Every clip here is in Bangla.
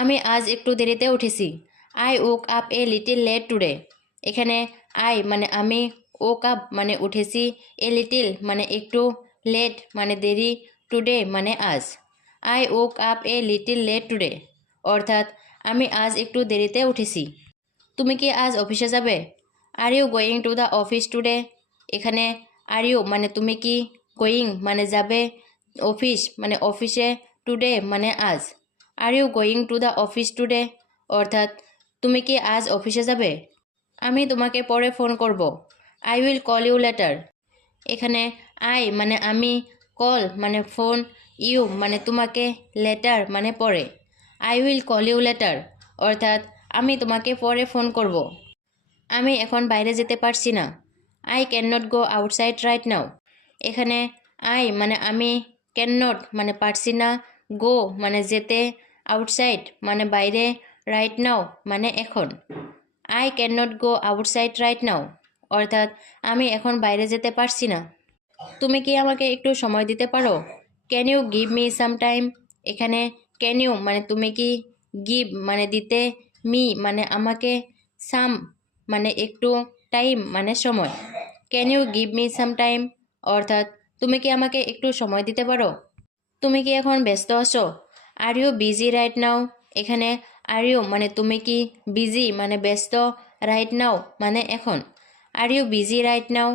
আমি আজ একটু দেরিতে উঠেছি। I woke up a little late today. এখানে আই মানে আমি, ওক আপ মানে উঠেছি, এ লিটিল মানে একটু, লেট মানে দেরি, টুডে মানে আজ। I woke up a little late today অর্থাৎ আমি আজ একটু দেরিতে উঠেছি। তুমি কি আজ অফিসে যাবে? Are you going to the office today? এখানে আর ইউ মানে তুমি কি, গোয়িং মানে যাবে, অফিস মানে অফিসে, টুডে মানে আজ। Are you going to the office today অর্থাৎ তুমি কি আজ অফিসে যাবে? আমি তোমাকে পরে ফোন করব। I will call you later. এখানে আই মানে আমি, কল মানে ফোন, ইউ মানে তোমাকে, লেটার মানে পরে। I will call you later অর্থাৎ আমি তোমাকে পরে ফোন করব। আমি এখন বাইরে যেতে পারছি না। I can not go outside right now. এখানে আই মানে আমি, ক্যান নট মানে পারছি না, গো মানে যেতে, আউটসাইড মানে বাইরে, রাইট নাও মানে এখন। I can not go outside right now অর্থাৎ আমি এখন বাইরে যেতে পারছি না। তুমি কি আমাকে একটু সময় দিতে পারো? Can you give me some time? এখানে ক্যান ইউ মানে তুমি কি, গিভ মানে দিতে, মি মানে আমাকে, সাম মানে একটু, টাইম মানে সময়। Can you give me some time অর্থাৎ তুমি কি আমাকে একটু সময় দিতে পারো? তুমি কি এখন ব্যস্ত আছো? Are you busy right now? এখানে আর ইউ মানে তুমি কি, বিজি মানে ব্যস্ত, রাইট নাও মানে এখন। Are you busy right now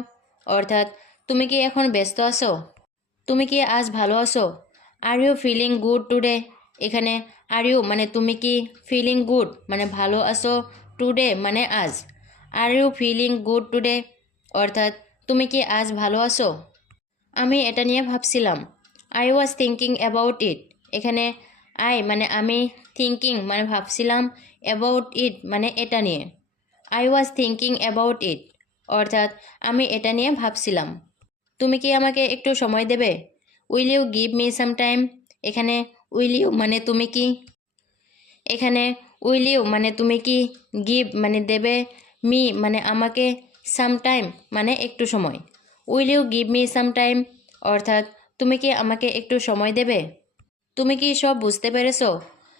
অর্থাৎ তুমি কি এখন ব্যস্ত আছো? তুমি কি আজ ভালো আছো? Are you feeling good today? এখানে আর ইউ মানে তুমি কি, ফিলিং গুড মানে ভালো আছো, টুডে মানে আজ। Are you feeling good today অর্থাৎ তুমি কি আজ ভালো আছো? আমি এটা নিয়ে ভাবছিলাম। I was thinking about it. এখানে আই মানে আমি, থিঙ্কিং মানে ভাবছিলাম, অ্যাবাউট ইট মানে এটা নিয়ে। I was thinking about it অর্থাৎ আমি এটা নিয়ে ভাবছিলাম। তুমি কি আমাকে একটু সময় দেবে? Will you give me some time? এখানে উইল ইউ মানে তুমি কি, এখানে উইল ইউ মানে তুমি কি, গিভ মানে দেবে, মি মানে আমাকে, সাম টাইম মানে একটু সময়। Will you give me some time অর্থাৎ তুমি কি আমাকে একটু সময় দেবে? তুমি কি সব বুঝতে পেরেছো?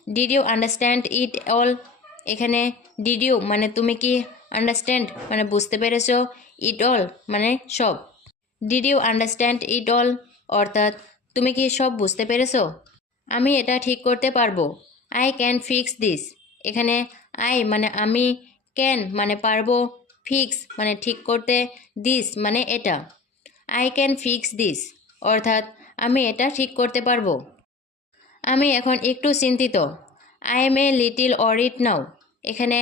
Did you understand it all? এখানে ডিড ইউ মানে তুমি কি, আন্ডারস্ট্যান্ড মানে বুঝতে পেরেছো, ইট অল মানে সব। Did you understand it all অর্থাৎ তুমি কি সব বুঝতে পেরেছো? আমি এটা ঠিক করতে পারবো। I can fix this. এখানে আই মানে আমি, ক্যান মানে পারবো, ফিক্স মানে ঠিক করতে, দিস মানে এটা। আই ক্যান ফিক্স দিস অর্থাৎ আমি এটা ঠিক করতে পারবো। আমি এখন একটু চিন্তিত। I am a little worried now. এখানে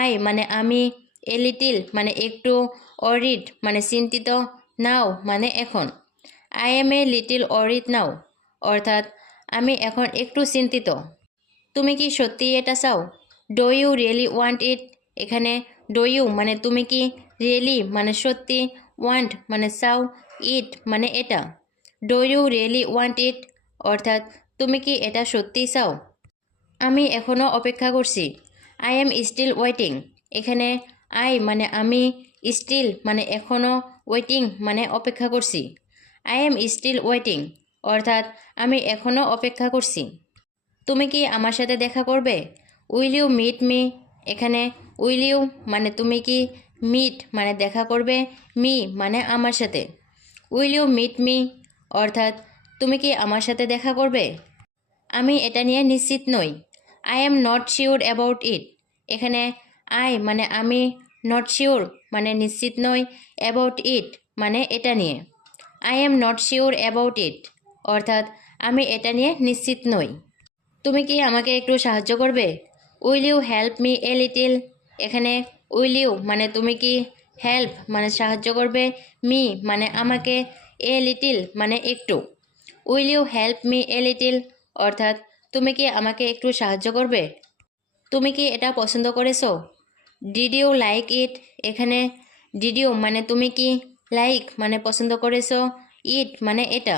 আই মানে আমি, এ লিটিল মানে একটু, অরিড মানে চিন্তিত, নাও মানে এখন। I am a little worried now অর্থাৎ আমি এখন একটু চিন্তিত। তুমি কি সত্যি এটা চাও? Do you really want it? এখানে ডো ইউ মানে তুমি কি, রিয়েলি মানে সত্যি, ওয়ান্ট মানে চাও, ইট মানে এটা। Do you really want it অর্থাৎ তুমি কি এটা সত্যি চাও? আমি এখনও অপেক্ষা করছি। I am still waiting. এখানে আই মানে আমি, স্টিল মানে এখনও, ওয়েটিং মানে অপেক্ষা করছি। আই এম স্টিল ওয়েটিং অর্থাৎ আমি এখনও অপেক্ষা করছি। তুমি কি আমার সাথে দেখা করবে? Will you meet me? এখানে উইল ইউ মানে তুমি কি, মিট মানে দেখা করবে, মি মানে আমার সাথে। উইল ইউ মিট মি অর্থাৎ তুমি কি আমার সাথে দেখা করবে? আমি এটা নিয়ে নিশ্চিত নই। I am not sure about it. এখানে আই মানে আমি, নট শিওর মানে নিশ্চিত নই, অ্যাবাউট ইট মানে এটা নিয়ে। I am not sure about it অর্থাৎ আমি এটা নিয়ে নিশ্চিত নই। তুমি কি আমাকে একটু সাহায্য করবে? Will you help me a little? এখানে উইল ইউ মানে তুমি কি, হেল্প মানে সাহায্য করবে, মি মানে আমাকে, এ লিটিল মানে একটু। Will you help me a little অর্থাৎ তুমি কি আমাকে একটু সাহায্য করবে? তুমি কি এটা পছন্দ করেছো? Did you like it? এখানে ডিড ইউ মানে তুমি কি, লাইক মানে পছন্দ করেছো, ইট মানে এটা।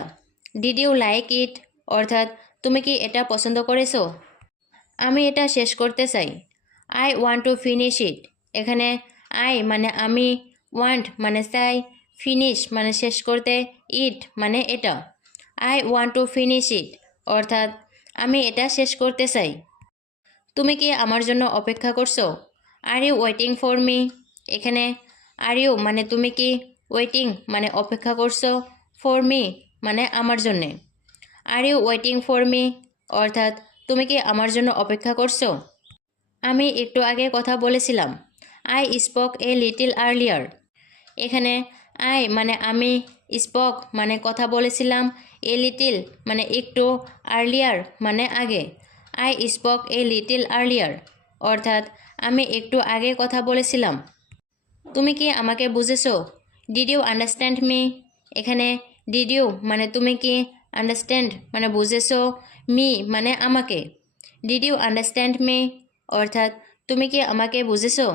ডিড ইউ লাইক ইট অর্থাৎ তুমি কি এটা পছন্দ করেছো? আমি এটা শেষ করতে চাই। I want to finish it. এখানে আই মানে আমি, ওয়ান্ট মানে চাই, ফিনিশ মানে শেষ করতে, ইট মানে এটা। I want to finish it অর্থাৎ আমি এটা শেষ করতে চাই। তুমি কি আমার জন্য অপেক্ষা করছো? Are you waiting for me? এখানে আর ইউ মানে তুমি কি, ওয়েটিং মানে অপেক্ষা করছো, ফর মি মানে আমার জন্যে। Are you waiting for me অর্থাৎ তুমি কি আমার জন্য অপেক্ষা করছো? আমি একটু আগে কথা বলেছিলাম। I spoke a little earlier. এখানে আই মানে আমি, স্পোক মানে কথা বলেছিলাম, এ লিটিল মানে একটু, আর্লিয়ার মানে আগে। I spoke a little earlier অর্থাৎ আমি একটু আগে কথা বলেছিলাম। তুমি কি আমাকে বুঝেছো? Did you understand me? এখানে ডিড ইউ মানে তুমি কি, আন্ডারস্ট্যান্ড মানে বুঝেছো, মি মানে আমাকে। ডিড ইউ আন্ডারস্ট্যান্ড মি অর্থাৎ তুমি কি আমাকে বুঝেছো?